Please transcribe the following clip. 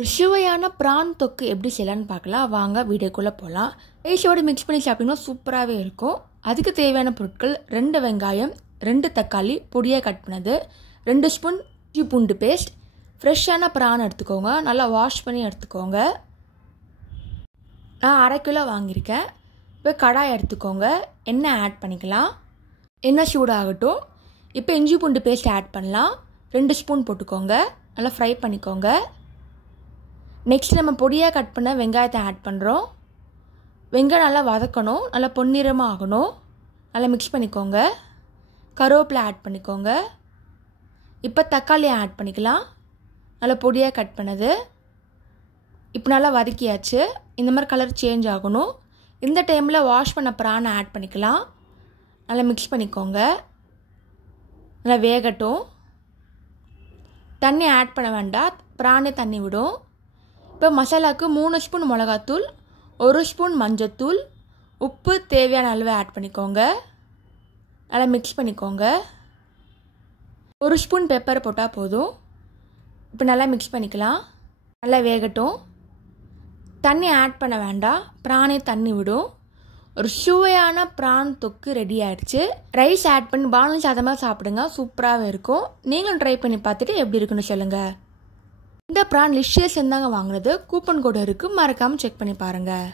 ஒரு சுவையான பிரான் தொக்கு எப்படி செய்யலான்னு பார்க்கலாம். வாங்க வீடியோக்குள்ளே போகலாம். ரைஸோடு மிக்ஸ் பண்ணி சாப்பிட்டிங்கன்னா சூப்பராகவே இருக்கும். அதுக்கு தேவையான பொருட்கள் 2 வெங்காயம், 2 தக்காளி பொடியாக கட் பண்ணது, 2 ஸ்பூன் இஞ்சி பூண்டு பேஸ்ட், ஃப்ரெஷ்ஷான பிரான் எடுத்துக்கோங்க. நல்லா வாஷ் பண்ணி எடுத்துக்கோங்க. நான் 1/2 கிலோ வாங்கியிருக்கேன். இப்போ கடாய் எடுத்துக்கோங்க. எண்ணெய் ஆட் பண்ணிக்கலாம். எண்ணெய் சூடாகட்டும். இப்போ இஞ்சி பூண்டு பேஸ்ட் ஆட் பண்ணலாம். 2 ஸ்பூன் போட்டுக்கோங்க. நல்லா ஃப்ரை பண்ணிக்கோங்க. நெக்ஸ்ட் நம்ம பொடியாக கட் பண்ண வெங்காயத்தை ஆட் பண்ணுறோம். வெங்காயம் நல்லா வதக்கணும். நல்லா பொன்னிறமாக ஆகணும். நல்லா மிக்ஸ் பண்ணிக்கோங்க. கருவேப்பிலை ஆட் பண்ணிக்கோங்க. இப்போ தக்காளியை ஆட் பண்ணிக்கலாம். நல்லா பொடியாக கட் பண்ணது. இப்போ நல்லா வதக்கியாச்சு. இந்த மாதிரி கலர் சேஞ்ச் ஆகணும். இந்த டைமில் வாஷ் பண்ண பிரானை ஆட் பண்ணிக்கலாம். நல்லா மிக்ஸ் பண்ணிக்கோங்க. நல்லா வேகட்டும். தண்ணி ஆட் பண்ண வேண்டாம், பிரானே தண்ணி விடும். இப்போ மசாலாவுக்கு 3 ஸ்பூன் மிளகாத்தூள், 1 ஸ்பூன் மஞ்சத்தூள், உப்பு தேவையான அளவு ஆட் பண்ணிக்கோங்க. நல்லா மிக்ஸ் பண்ணிக்கோங்க. 1 ஸ்பூன் பெப்பர் போட்டால் போதும். இப்போ நல்லா மிக்ஸ் பண்ணிக்கலாம். நல்லா வேகட்டும். தண்ணி ஆட் பண்ண வேண்டாம், பிரானே தண்ணி விடும். ஒரு சுவையான பிரான் தொக்கு ரெடி ஆகிடுச்சு. ரைஸ் ஆட் பண்ணி பானல் சாதமாக சாப்பிடுங்க. சூப்பராகவே இருக்கும். நீங்களும் ட்ரை பண்ணி பார்த்துட்டு எப்படி இருக்குன்னு சொல்லுங்கள். இந்த பிரான் லிஷியஸ் இருந்தாங்க வாங்கினது. கூப்பன் கோடு இருக்குது, மறக்காமல் செக் பண்ணி பாருங்கள்.